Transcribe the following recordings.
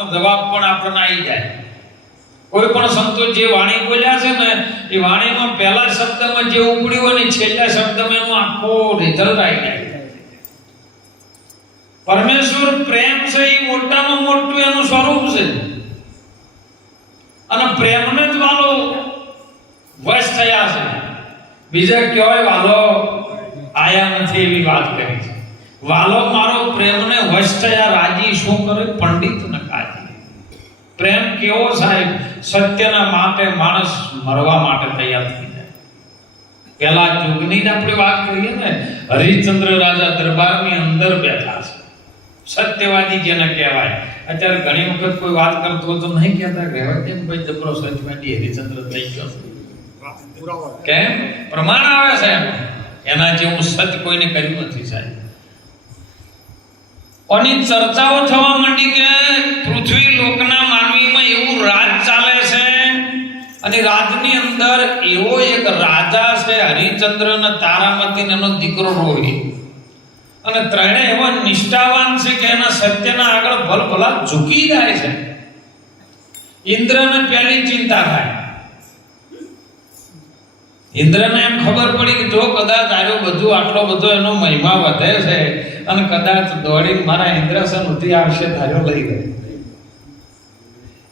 વાતનો જવાબ પણ આપણને આવી જાય. કોઈ પણ સંતો જે વાણી બોલ્યા છે ને એ વાણીમાં પહેલા શબ્દમાં જે ઉપડ્યું હોય ને છેલ્લા શબ્દમાં એનો આખો રિઝલ્ટ આવી જાય. પરમેશ્વર પ્રેમ છે એ મોટામાં મોટું એનું સ્વરૂપ છે અને પ્રેમને જ વાલો વશ થયા છે. બીજા કહેવાય વાલો આયા નથી એવી વાત કરી છે. વાલો મારો પ્રેમને વશ થયા રાજી શું કરે પંડિત ન કાજી. પ્રેમ કેવો સાહેબ, સત્યના માટે માણસ મરવા માટે તૈયાર થઈ જાય. પેલા યુગની જ આપણે વાત કરીએ ને, હરિશ્ચંદ્ર રાજા દરબારની અંદર બેઠા છે, સત્યવાદી જેને કહેવાય. અત્યારે ઘણી વખત કોઈ વાત કરતો હોય તો નહીં કહેતા કહેવાય કેમ ભાઈ જબરો સત્યવાદી હરિશ્ચંદ્ર થઈ ગયો કેમ પ્રમાણ આવે છે એના જેવું સત્ય કોઈને કર્યું નથી સાહેબ. અને ચર્ચાઓ થવા માંડી કે પૃથ્વી લોકના માનવીમાં એવું રાજ ચાલે છે અને રાજની અંદર એવો એક રાજા છે હરિશ્ચંદ્ર અને તારામતી એનો દીકરો રોહિત. અને ત્રણે એવા નિષ્ઠાવાન છે કે એના સત્યના આગળ ભલભલા ઝૂકી જાય છે. ઇન્દ્રને પહેલી ચિંતા થાય. ઇન્દ્રને એમ ખબર પડી કે જો કદાચ આયો બધું આટલો બધો એનો મહિમા વધે છે અને કદાચ દોડીને મારા ઇન્દ્રસન ઉઠી આવશે ધાર્યો લઈ ગયો.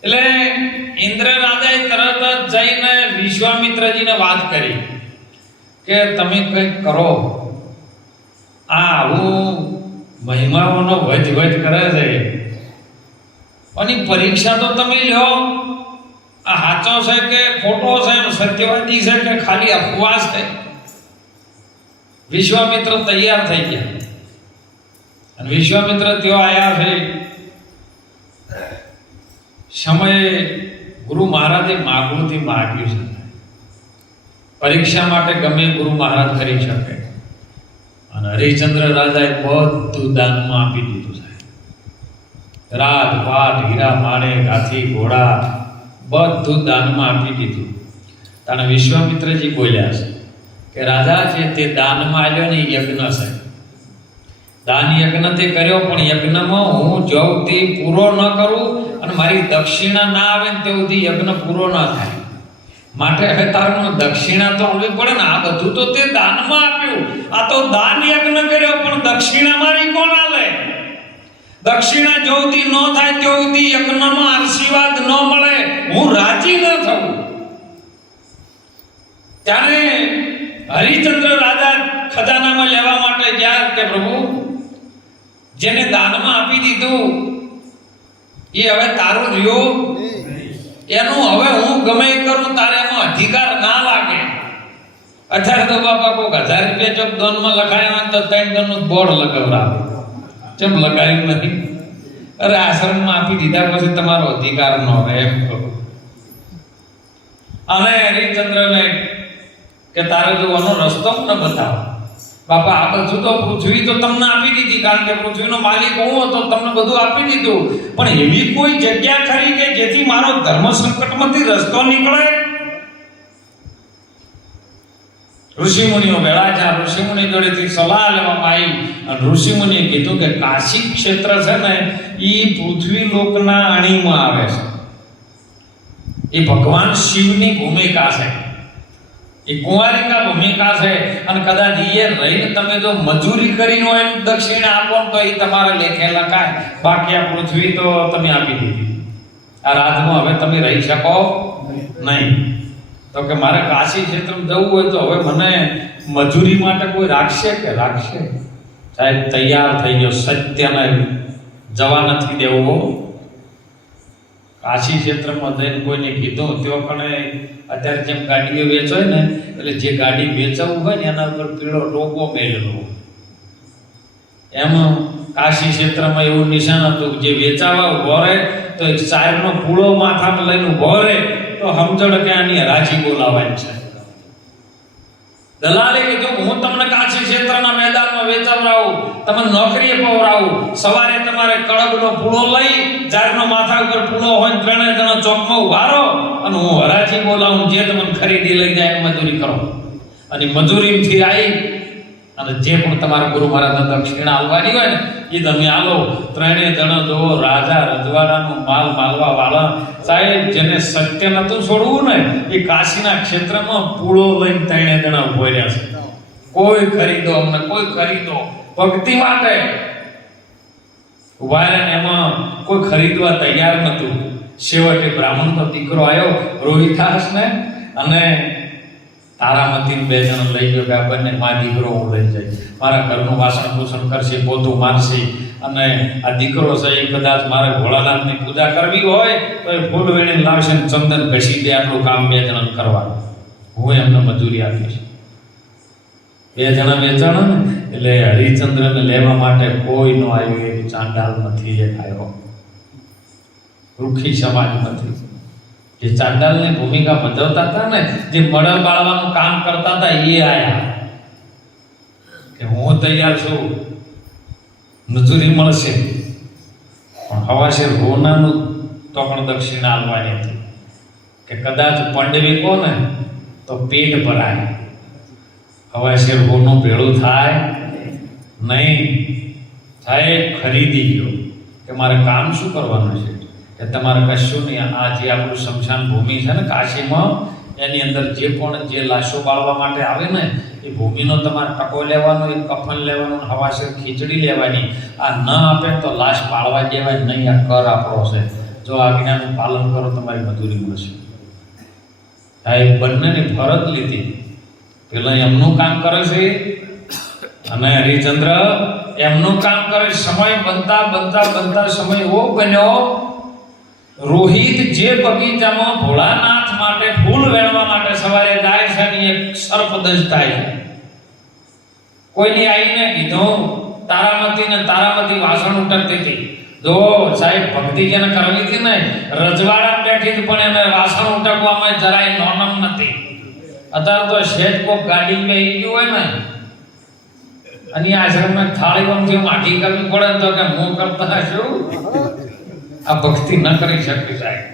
એટલે ઇન્દ્ર રાજાએ તરત જ જઈને વિશ્વામિત્રજીને વાત કરી કે તમે કંઈક કરો. આવું મહિમાઓનો વજ કરે છે અને પરીક્ષા તો તમે લ્યો. આ સાચો છે કે ખોટો છે, સત્યવાદી છે કે ખાલી અપવાસ છે. વિશ્વામિત્ર તૈયાર થઈ ગયા અને વિશ્વામિત્ર ત્યાં આયા છે. સમયે ગુરુ મહારાજે માગુથી માગ્યું છે. પરીક્ષા માટે ગમે ગુરુ મહારાજ કરી શકે અને હરિશ્ચંદ્ર રાજાએ બધું દાનમાં આપી દીધું છે. રાજ પાટ હીરા માણેક હાથી ઘોડા બધું દાનમાં આપી દીધું. તાણે વિશ્વામિત્રજી બોલ્યા છે કે રાજા છે તે દાનમાં આવ્યો ને યજ્ઞ છે. દાન યજ્ઞ તે કર્યો પણ યજ્ઞમાં હું જવથી પૂરો ન કરું અને મારી દક્ષિણા ના આવે ને તે સુધી યજ્ઞ પૂરો ન થાય. માટે હવે તારું દક્ષિણા તો આવવી પડે ને. આ બધું તો તે દાનમાં આપ્યું. આ તો દાન યજ્ઞ કર્યો પણ દક્ષિણા મારી કોણ આલે? દક્ષિણા જોતી ન થાય તેવી યજ્ઞમાં આશીર્વાદ ન મળે, હું રાજી ન થઉં. ત્યારે હરિશ્ચંદ્ર રાજા ખજાનામાં લેવા માટે ગયા કે પ્રભુ જેને દાનમાં આપી દીધું એ હવે તારું રહ્યો, એનું હવે હું ગમે કરું તારે એનો અધિકાર ના લાગે. અત્યારે તો બાપા કોક 1000 રૂપિયા ચોક દોનમાં લખાયા તો 3 દોનનું બોર્ડ લગાવડાવે. કેમ લગાવ્યું નથી? અરે આશ્રમમાં આપી દીધા પછી તમારો અધિકાર ન રહે એમ કહો. અને હરિશ્ચંદ્રને કે તારે જોવાનો રસ્તો ન બતાવો. બાપા આ બધું તો પૃથ્વી તો તમને આપી દીધી, કારણ કે પૃથ્વીનો માલિક હું હતો, તમને બધું આપી દીધું. પણ એવી કોઈ જગ્યા ખરી કે જેથી મારો ધર્મ સંકટમાંથી રસ્તો નીકળે? ઋષિમુનિઓ બેઠા છે. ઋષિમુનિ જોડેથી સલાહ લેવામાં આવી અને ઋષિમુનિએ કીધું કે કાશી ક્ષેત્ર છે ને એ પૃથ્વી લોકના અણીમાં આવે છે. એ ભગવાન શિવની ભૂમિકા છે, એ કુંવારિકા ભૂમિકા છે. અને કદાચ એ રહીને તમે જો મજૂરી કરીને હોય દક્ષિણા આપો તો એ તમારે લેખે લખાય. બાકી આ પૃથ્વી તો તમે આપી દીધી. આ રાજમાં હવે તમે રહી શકો નહીં. તો કે મારે કાશી ક્ષેત્રમાં જવું હોય તો હવે મને મજૂરી માટે કોઈ રાખશે કે રાખશે? સાહેબ તૈયાર થઈ ગયો. સત્યને જવા નથી દેવો. કાશી ક્ષેત્રમાં જઈને કોઈને કીધું તેઓ પણ અત્યારે જેમ ગાડીઓ વેચાય ને એટલે જે ગાડી વેચાવું હોય ને એના ઉપર પીળો ટોપો મેળેલો. એમાં કાશી ક્ષેત્રમાં એવું નિશાન હતું જે વેચાવા ઉભો રહે તો એક ચારનો પૂળો માથામાં લઈને ઉભો રહે તો સમજણ કે આની હરાજી બોલાવાય છે. દલાલે કીધું હું તમને કાશી ક્ષેત્રના મેદાનમાં વેચાવરાવું, તમને નોકરીએ પવરાવું. સવારે તમારે કડબનો પૂળો લઈ ઝાડનો માથા ઉપર પૂળો હોય 3 જણો ચોકમાં ઉભા રહો અને હું હરાજી બોલાવું. જે તમને ખરીદી લઈ જાય મજૂરી કરો. અને મજૂરીથી આવી અને જે પણ તમારા ગુરુ મહારાજને દક્ષિણા આલવાની હોય ને એ તમે આલો. ત્રણેય જણ જો રાજા રજવાડાનું માલ માલવા વાળા સાહેબ જેને સત્ય નતું છોડવું ને એ કાશીના ક્ષેત્રમાં પૂળો લઈને ત્રણેય જણા ઉભો રહ્યા છે. કોઈ ખરીદો અમને, કોઈ ખરીદો, ભક્તિ માટે ઉભા રહ્યા. એમાં કોઈ ખરીદવા તૈયાર નતું. છેવટે બ્રાહ્મણનો દીકરો આવ્યો રોહિતાસ ને, અને તારામતી બે જણ લઈ ગયો કે આ બંને મા દીકરો હું લઈ જાય, મારા ઘરનું વાસણ પોષણ કરશે, પોતું મારશે, અને આ દીકરો છે એ કદાચ મારે ભોળાનાથની પૂજા કરવી હોય તો એ ફૂલ વેણી લાવશે ને ચંદન ઘસી દે. આટલું કામ બે જણ કરવાનું, હું એમને મજૂરી આપીશ. બે જણા વેચાણ ને એટલે હરિચંદ્રને લેવા માટે કોઈ નો આવ્યું. એક ચાંડાલ નથી એક આવ્યો, રૂખી સમાજ નથી. જે ચાંડાલની ભૂમિકા ભજવતા હતા ને, જે મળલ બાળવાનું કામ કરતા હતા, એ આયા કે હું તૈયાર છું, મજૂરી મળશે, પણ હવાશેર હોનાનું તો પણ દક્ષિણા આલવાની હતી કે કદાચ પંડવી કહો ને તો પેટ ભરાય, હવાશેર હોનું ભેળું થાય નહીં. સાહેબ ખરીદી ગયો કે મારે કામ શું કરવાનું છે કે તમારે કશું નહીં. આ જે આપણું શમશાન ભૂમિ છે ને કાશીમાં, એની અંદર જે પણ જે લાશો બાળવા માટે આવે ને એ ભૂમિનો તમારે ટકો લેવાનો, એક કફન લેવાનું, હવાશેર ખીચડી લેવાની. આ ન આપે તો લાશ બાળવા દેવાય નહીં. આ કર આપણો છે. જો આજ્ઞાનું પાલન કરો તમારી મજૂરી મળશે. સાહેબ બંનેની ફરજ લીધી. પેલા એમનું કામ કરે છે અને હરિચંદ્ર એમનું કામ કરે. સમય બનતા બનતા બનતા સમય એવો બન્યો, રોહિત જે બગીચામાં ભોળાનાથ માટે ફૂલ વેણવા માટે સવારે જાય છે ને એક સર્પદંશ થાય છે. કોઈની આઈને કીધું, તારામતી વાસણ ઉટકતી હતી. જો સાહેબ ભક્તિ જેને કરવી હતી ને, રજવાડા બેઠી હતી પણ એને વાસણ ઉટકવામાં જરાય નોનમ નથી. અત્યારે તો શેઠ કોક ગાડી બેસી ગયું હોય ને અને આશ્રમમાં થાળીમાંથી માટી કરવી પડે તો કે હું કરતા છું, આ ભક્તિ ન કરી શકે સાહેબ.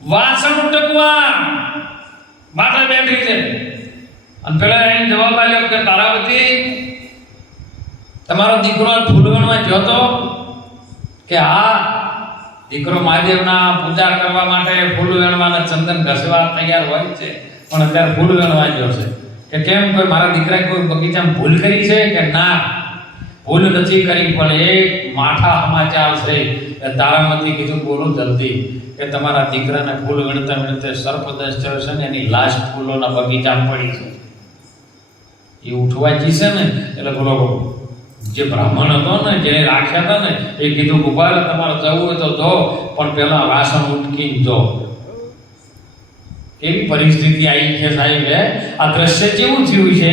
વાસણ ઉટકવા માટે બેઠી છે અને પેલા એને જવાબ આવ્યો કે તારાવતી તમારો દીકરો ફૂલવણમાં ગયો હતો કે હા, દીકરો મહાદેવના પૂજા કરવા માટે ફૂલ વેણવાના ચંદન ઘસવા તૈયાર હોય છે, પણ અત્યારે ફૂલ વેણવા ગયો છે. કે કેમ, કોઈ મારા દીકરાએ કોઈ બગીચામાં ભૂલ કરી છે કે ના? ભૂલ નથી કરી, પણ એક માઠા સમાચાર છે. તારામતી કીધું બોલો જલ્દી કે તમારા દીકરાને ફૂલ વીણતા વીણતે સર્પદંશ થયો છે ને એની લાશ ફૂલોના બગીચામાં પડી છે. એ ઉઠવા જશે ને એટલે બોલો જે બ્રાહ્મણ હતો ને જેને રાખ્યા હતા ને એ કીધું ઉભા તમારે જવું હોય તો જો, પણ પેલા વાસણ ઉટકીને જો. કેવી પરિસ્થિતિ આવી છે સાહેબ. આ દ્રશ્ય કેવું થયું છે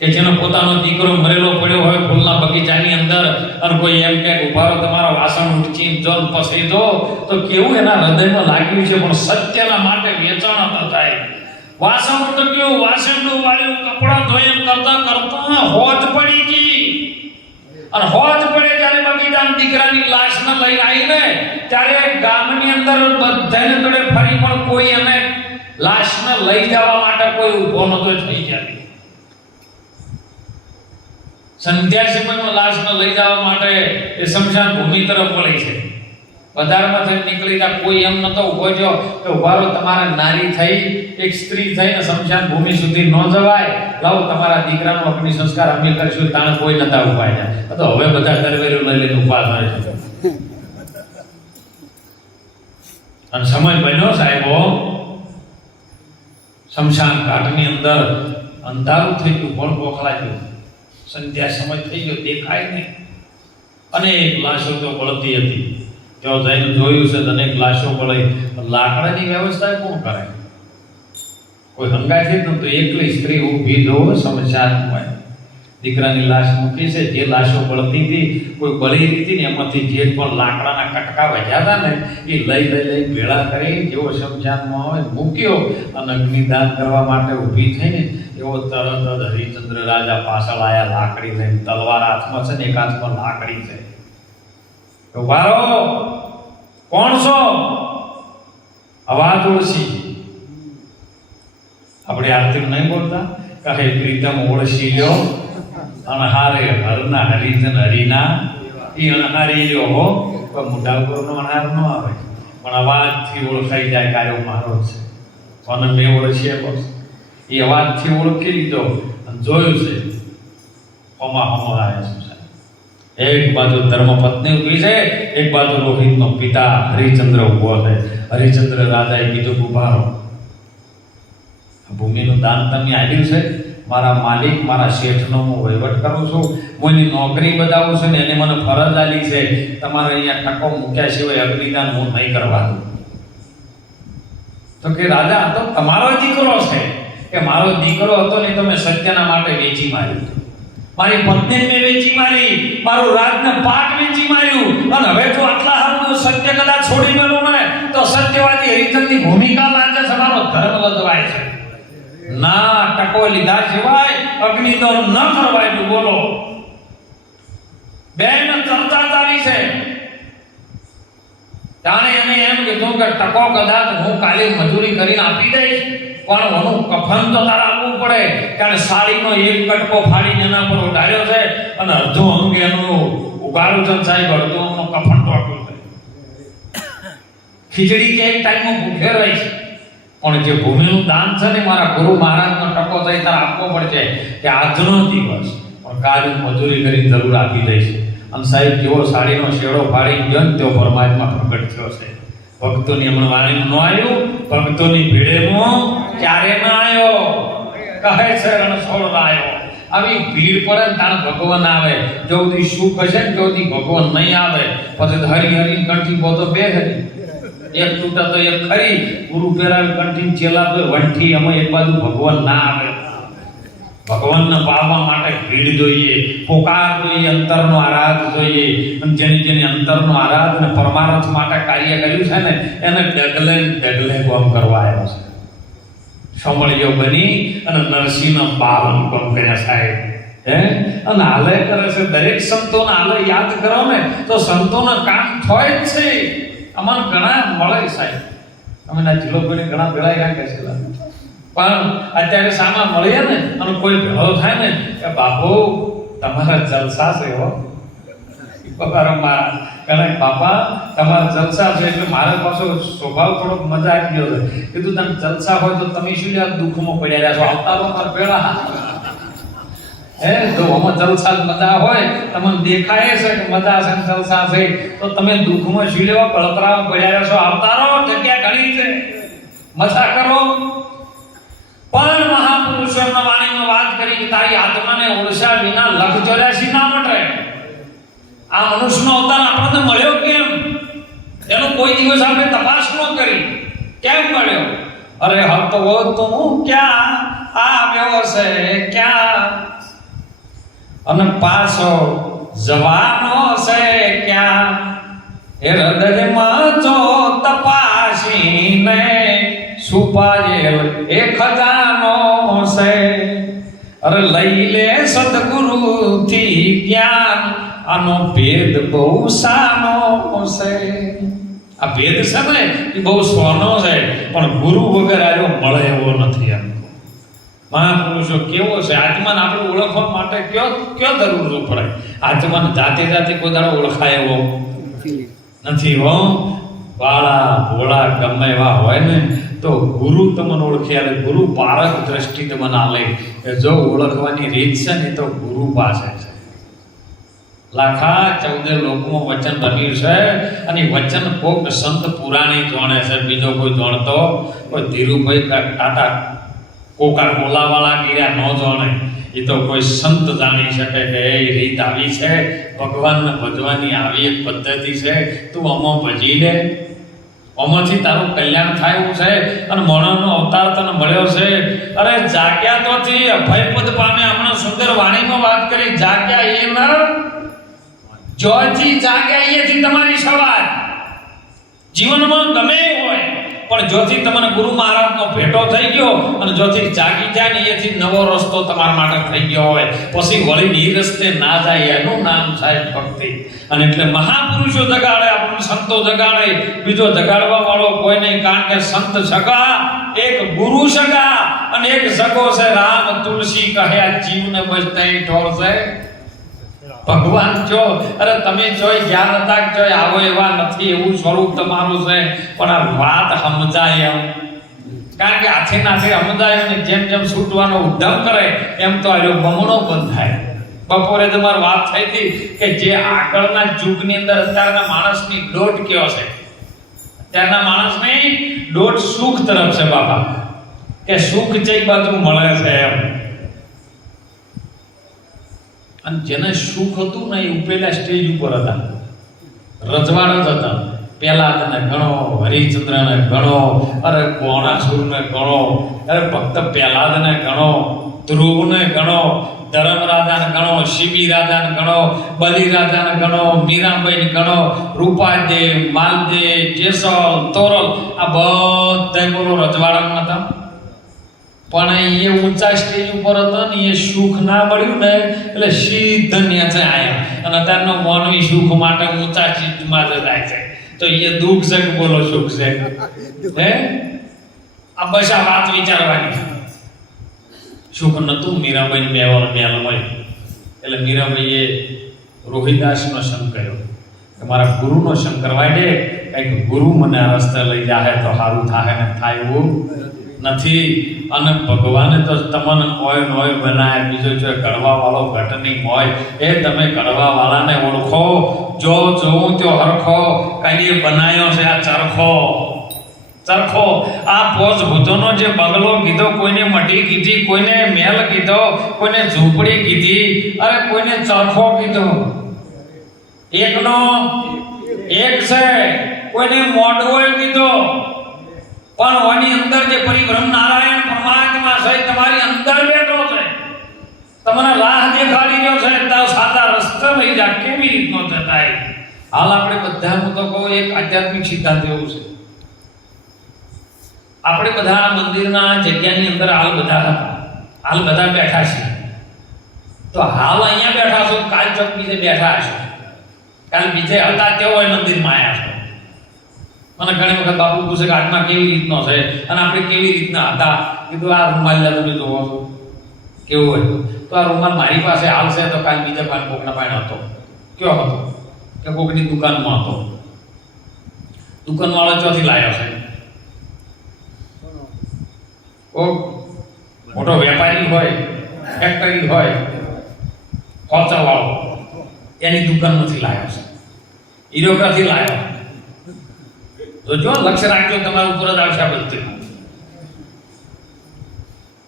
કે જેનો પોતાનો દીકરો મરેલો પડ્યો હોય ફૂલના બગીચાની અંદર અને કોઈ એમ કે ઉભારો તમારા વાસણ ઉઠીને જો પછી જો, તો કેવું એના હૃદયમાં લાગ્યું છે. પણ સત્યના માટે વેચાણ ન થાય. વાસણ ઉટક્યું, વાસણ વાળ્યું, કપડા ધોઈ કરતા કરતા હોજ પડી ગઈ. અને હોજ પડે ત્યારે બગીચામાં દીકરાની લાશને લઈ આવીને ત્યારે ગામની અંદર બધાને જોડે ફરી પણ કોઈ એને લાશને લઈ જવા માટે કોઈ ઊભો નતો થઈ જાય. સંધ્યા સમયમાં લાશને લઈ જવા માટે એ શમશાન ભૂમિ તરફ વળી છે. બજારમાંથી નીકળી ગયા, કોઈ એમ નતો ઊભો થયો કે ઉભારો તમારે નારી થઈ, એક સ્ત્રી થઈને શમશાન ભૂમિ સુધી ન જવાય, લાવો તમારા દીકરાનો અગ્નિ સંસ્કાર અમે કરશું. તાણે કોઈ નતા ઉભા થયા. તો હવે બધા દરવેરો લઈ લઈને ઉભા થાય છે. અને સમય બન્યો સાહેબો, શમશાન ઘાટની અંદર અંધારું થઈ ગયું, ભણ પોખલાઈ ગયું, સંધ્યા સમય થઈ ગયો, દેખાય નહીં. અનેક લાશો તો બળતી હતી. જો જઈને જોયું છે અનેક લાશો પડે. લાકડાની વ્યવસ્થા કોણ કરે? કોઈ હંગાથી જ નતું. એકલી સ્ત્રી ઊભી જોવો શમશાન હોય, દીકરાની લાશ મૂકી છે. જે લાશો બળતી હતી, કોઈ બળી હતી ને એમાંથી જે પણ લાકડાના કટકા વધ્યા હતા ને એ લઈ ભેળા કરી જેવો શમશાનમાં હોય મૂક્યો અને અગ્નિદાન કરવા માટે ઊભી થઈને એવો તરત જ હરિચંદ્ર રાજા પાછળ આયા લાકડી લઈને. તલવાર હાથમાં છે ને એક હાથમાં લાકડી છે. ઉભારો, કોણ છો? અવાજ ઓળશી. આપણે આરતી નહીં બોલતા કહે પ્રીતમ ઓળશી લ્યો અણહારે હરના હરિજન હરિના એ અણહારી લ્યો હો. પણ મોઢા ઉપરનો અણહાર ન આવે, પણ અવાજથી ઓળખાઈ જાય કે આ મારો છે. અને મેં ઓળખીએ બસ એ અવાજથી ઓળખી લીધો અને જોયું છે હમો આવ્યા છે. એક બાજુ ધર્મપત્ની ઊભી છે, એક બાજુ રોહિતનો પિતા હરિચંદ્ર ઊભો છે. હરિચંદ્ર રાજાએ કીધું ઉભા રહો, ભૂમિનું દાન તમને આવ્યું છે, મારા માલિક મારા શેઠનો હું વહીવટ કરું છું, હું એની નોકરી બતાવું છું ને એને મને ફરજ આલી છે, તમારે અહીંયા ટકો મૂક્યા સિવાય અગ્નિદાન હું નહીં કરવા દઉં. તો કે રાજા તો તમારો દીકરો છે, કે મારો દીકરો હતો ને તમે સત્યના માટે વેચી માર્યું, મારી પત્ની મેં વેચી મારી, મારું રાજને પાટ વેચી માર્યું, અને હવે જો આટલા હારું સત્ય કદાચ છોડી મેળો ને તો સત્યવાદી હરિચંદની ભૂમિકા લાગે છે, મારો ધર્મ વધવાય છે. ના ટકો લીધા સિવાય અગ્નિદાન ન કરવાય. બોલો બેન ચર્ચા ચાલી છે. તાણે એને એમ કીધું કે ટકો કદાચ હું કાલે મજૂરી કરીને આપી દઈશ, પણ ઓનું કફન તો તારે આપવું પડે, કારણ સાડીનો એક કટકો ફાડી એના પર ઉડાડ્યો છે અને અડધો અંગ એનું ઉગાડું છે સાહેબ, અડધો અંગનો કફન તો આપ્યું છે. ખીચડી કે એક ટાઈમમાં ભૂખે રહીશ, પણ જે ભૂમિનું દાન છે ને મારા ગુરુ મહારાજનો ટકો થઈ તારે આપવો પડશે, કે આજનો દિવસ પણ કાલે મજૂરી કરી જરૂર આપી દઈશ. અને સાહેબ જેવો સાડીનો શેડો ફાડી ગયો ને તેઓ પરમાત્મા પ્રગટ થયો છે. ભક્તોની હમણાં વાણીમાં ન આવ્યું, ભક્તોની ભીડેમાં ક્યારે ના આવ્યો, કહે છે રણછોડ આવ્યો. આવી ભીડ પડે ને તાણ ભગવાન આવે, જો દી સુખ હશે ને તો દી ભગવાન નહીં આવે. પછી હરી હરી કંઠી બોતો બે હરી, એક તૂટા તો એક ખરી, ગુરુ પહેરાવી કંઠી ચેલા તો વંઠી, અમે એક બાજુ ભગવાન ના આવે. ભગવાનને પામવા માટે ભીડ જોઈએ, પોકાર જોઈએ, અંતરનો આરાધ જોઈએ. અને જેની જેની અંતરનો આરાધ અને પરમાર્થ માટે કાર્ય કર્યું છે ને એને ડગલે કામ કરવા આવ્યો છે. સમળિયો બની અને નરસિંહનો પાવન કામ કર્યા સાહેબ. અને હાલે કરે છે દરેક સંતોને હાલે યાદ કરો ને તો સંતોના કામ થાય જ છે. અમને ઘણા મળે સાહેબ, અમે ના જિલ્લોભાઈ ઘણા ભેળા રાખે છે, પણ અત્યારે સામા મળીએ ને અને કોઈ ભેળો થાય ને કે બાપુ તમારા જલસા છે હો, મારા કણે બાપા તમારા જલસા છે એટલે મારે પાછો સ્વભાવ થોડોક મજા આવી ગયો છે. કીધું તમે જલસા હોય તો તમે શું યાર દુઃખમાં પડ્યા રહ્યા છો, આવતા રહો મારા ભેળા. જો આમાં જલસા મજા હોય, તમને દેખાય છે કે મજા છે ને જલસા છે, તો તમે દુઃખમાં શું લેવા બળતરામાં પડ્યા રહ્યા છો, આવતા રહો, જગ્યા ઘણી છે, મજા કરો. પણ મહાપુરુષોના વાણીમાં વાત કરી કે તારી આત્માને ઓળખ્યા વિના લખ 84 ના મટે. આ મનુષ્યનો અવતાર આપણને મળ્યો કેમ, એનો કોઈ દિવસ આપણે તપાસ ન કરી, કેમ મળ્યો? અરે હતો તું ક્યાં આવ્યો છે ક્યાં, અને પાછો જવાનો છે ક્યાં, એ હૃદયમાં જો તપાસીને છુપાયેલ એ ખજાનો છે. અરે લઈ લે સદગુરુથી જ્ઞાન, આનો ભેદ બહુ સાનો છે. આ ભેદ છે ને એ બહુ સોનો છે, પણ ગુરુ વગર આવ્યો મળે એવો નથી. એમ મહાપુરુષો કેવો છે, આત્માને આપણે ઓળખવા માટે કયો જરૂર પડે? આત્માને જાતે જાતે કોઈ દાડો ઓળખાય એવો નથી હો. વાળા ભોળા ગમે એવા હોય ને તો ગુરુ તમને ઓળખી આલે, ગુરુ પારક દ્રષ્ટિ તમને આલે. જો ઓળખવાની રીત છે ને તો ગુરુ પાસે છે. લાખા 14 લોકમાં વચન બન્યું છે, અને વચન કોક સંત પુરાણી જાણે છે, બીજો કોઈ જાણતો, કોઈ ધીરુભાઈ ટાટા કોકા કોલા વાળા કર્યા ન જાણે. એ તો કોઈ સંત જાણી શકે કે એ રીત આવી છે, ભગવાનને ભજવાની આવી એક પદ્ધતિ છે, તું આમાં ભજી લે, આમાંથી તારું કલ્યાણ થાય એવું છે. અને મણનો અવતાર તને મળ્યો છે. અરે જાગ્યા તોથી અભય પદ પામે. હમણાં સુંદર વાણીમાં વાત કરી, જાગ્યા એ નર જોથી જાગ્યા એથી તમારી સવાર જીવનમાં ગમે હોય પણ જોથી તમને ગુરુ મહારાજનો ભેટો થઈ ગયો અને જોથી જાગી જાય ને એથી નવો રસ્તો તમારા માટે થઈ ગયો હોય, પછી વળી ની રસ્તે ના જાય એનું નામ સાહેબ ભક્તિ. અને એટલે મહાપુરુષો જગાડે, આપણને સંતો જગાડે, બીજો જગાડવા વાળો કોઈ નહીં. કારણ કે સંત સગા, એક ગુરુ સગા અને એક સગો છે રામ તુલસી કહે આ જીવને બસ તઈ ઠોર છે ભગવાન. જો અરે તમે જોઈ જ્ઞાન હતા જોઈ આવો એવા નથી, એવું સ્વરૂપ તમારું છે. પણ આ વાત સમજાય એમ, કારણ કે હાથે નાથે સમજાય ને જેમ જેમ છૂટવાનો ઉદ્ધમ કરે એમ તો આ બમણો બંધ થાય. બપોરે તમારી વાત થઈ હતી કે જે આગળના યુગની અંદર અત્યારના માણસની દોટ કયો છે, અત્યારના માણસની દોટ સુખ તરફ છે બાપા, કે સુખ જે બાજુ મળે છે એમ. અને જેને સુખ હતું ને એ ઉપેલા સ્ટેજ ઉપર હતા, રજવાડ જ હતા. પેલાદને ગણો, હરિચંદ્રને ગણો, અરે કોણાસુરને ગણો, અરે ભક્ત પેલાદને ગણો, ધ્રુવને ગણો, ધર્મરાજાને ગણો, શિબી રાજાને ગણો, બલિ રાજાને ગણો, મીરાબાઈને ગણો, રૂપાદેવ, માલદેવ, જેસલ, તોરલ, આ બધા બોલો રજવાડામાં હતા. પણ એ ઊંચા સ્ટેજ ઉપર હતા ને એ સુખ ના મળ્યું ને એટલે સીધા ન્યાસે આયા. અને અત્યારનો માનવી સુખ માટે ઊંચા સ્ટેજમાં જ જાય છે, તો એ દુઃખ છે કે બોલો સુખ છે? હે, આ બસ આ વાત વિચારવાની. સુખ નતું મીરાબાઈ મેલમાં, એટલે મીરાબાઈએ રોહિદાસનો સંગ કર્યો કે મારા ગુરુનો સંગ કરવા દે, કંઈક ગુરુ મને આ રસ્તે લઈ જાય તો સારું થાય ને થાય એવું નથી. અને ભગવાને તો તમને હોય નોય બનાય, બીજો જો કડવા વાળો ઘટની હોય એ તમે કડવા વાળાને ઓળખો. જો જોઉં તો હરખો, કઈ બનાયો છે આ ચરખો. ચરખો આ પોચ ભૂતોનો જે બંગલો કીધો, કોઈને મઢી કીધી, કોઈને મહેલ કીધો, કોઈને ઝૂંપડી કીધી, અરે કોઈને ચરખો કીધો. એકનો એક છે, કોઈને મોઢોય કીધો. પણ ઓની અંદર જે પરિબ્રહ્મ નારાયણ પરમાત્મા છે તમારી અંદર બેઠો છે, તમને રાહ દેખાડી રહ્યો છે, તો સાદા રસ્તે લઈ જા. કેવી રીતનો થાય? હાલ આપણે બધા, હું તો કહું, એક આધ્યાત્મિક સિદ્ધાંત એવું છે. આપણે બધા મંદિરના જગ્યાની અંદર હાલ બધા બેઠા છે. તો હાલ અહીંયા બેઠા છો, કાલ ચોક બીજે બેઠા હશો, કાલ બીજે હતા તેવો મંદિરમાં આવ્યા છો. મને ઘણી વખત બાપુ પૂછે કે આત્મા કેવી રીતનો છે અને આપણે કેવી રીતના હતા. કીધું આ રૂમાલ તમે જોવો છો કેવો હોય, તો આ રૂમાલ મારી પાસે હાલ છે તો કાલ બીજા પાસે કોકના પાસે હતો. કયો હતો? કે કોકની દુકાનમાં હતો. દુકાનવાળો ચોથી લાવ્યો છે? મોટો વેપારી હોય, ફેક્ટરી હોય, હોલસેલવાળો, એની દુકાનમાંથી લાવ્યો છે, હીરોગ્રાફી લાવ્યો. તો જો લક્ષ્ય રાખજો, તમારા ઉપર જ આવશે આ બધું.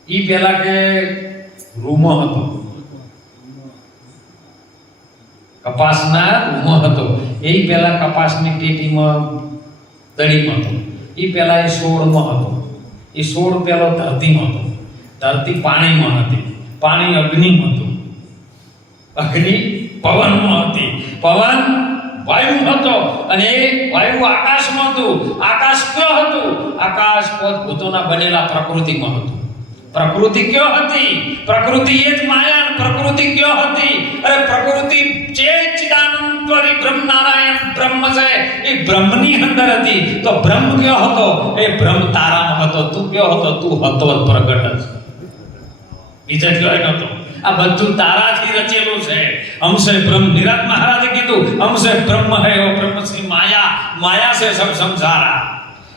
ઈ પેલા કે રૂમો હતો, કપાસના રૂમો હતો. એ પેલા કપાસની ટેટીમાં દડીમાં હતો. એ પેલા એ 16માં હતો. એ 16 પેલો ધરતીમાં હતો. ધરતી પાણીમાં હતી, પાણી અગ્નિમાં હતું, અગ્નિ પવનમાં હતી, પવન વાયુ હતો, અને એ વાયુ આકાશમાં હતું. આકાશ કયો હતું? આકાશ ભૂતોના બનેલા પ્રકૃતિમાં હતું. પ્રકૃતિ કયો હતી? પ્રકૃતિ એ જ માયા. પ્રકૃતિ કયો હતી? અરે પ્રકૃતિ ચેતનાનંદ બ્રહ્મ નારાયણ બ્રહ્મ છે, એ બ્રહ્મની અંદર હતી. તો બ્રહ્મ કયો હતો? એ બ્રહ્મ તારામાં હતો. તું કયો હતો? તું હતો જ, પ્રગટ જ, બીજા કયો નતો. આ બધું તારાથી રચેલું છે. हमसे ब्रह्म, निरात महाराजे कीधु हमसे ब्रह्म है वो ब्रह्म श्री माया, माया से सब संसारा.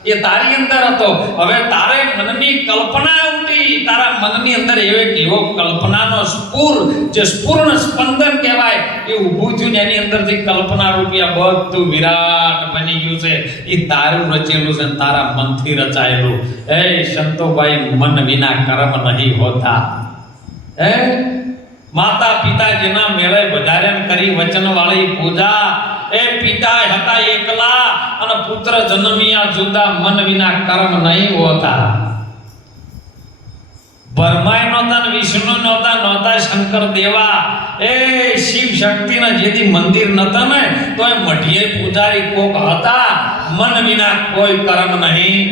ये तारी अंदर હતો. હવે તારે મનની કલ્પના ઉઠી, તારા મનની અંદર એવો કલ્પનાનો સ્ફુર, જે સ્ફૂર્ણ સ્પંદન કહેવાય, એ ઊભું થયું ને એની અંદરથી કલ્પના રૂપિયા બધું વિરાટ બની ગયું છે. એ તારું રચેલું છે, તારા મનથી રચાયેલું. હે સંતોભાઈ, મન વિના કર્મ નહીં હોતા. હે માતા પિતા જેના મેળે વધારે કરી વચન વાળી પૂજા, એ પિતા હતા એકલા અને પુત્ર જન્મિયા જુદા, મન વિના કર્મ નહીં હોતા. બ્રહ્મા નહોતા ને વિષ્ણુ નહોતા શંકર દેવા. એ શિવ શક્તિના જેથી મંદિર નતા ને તો એ મઢીએ પૂજારી કોક હતા. મન વિના કોઈ કર્મ નહીં.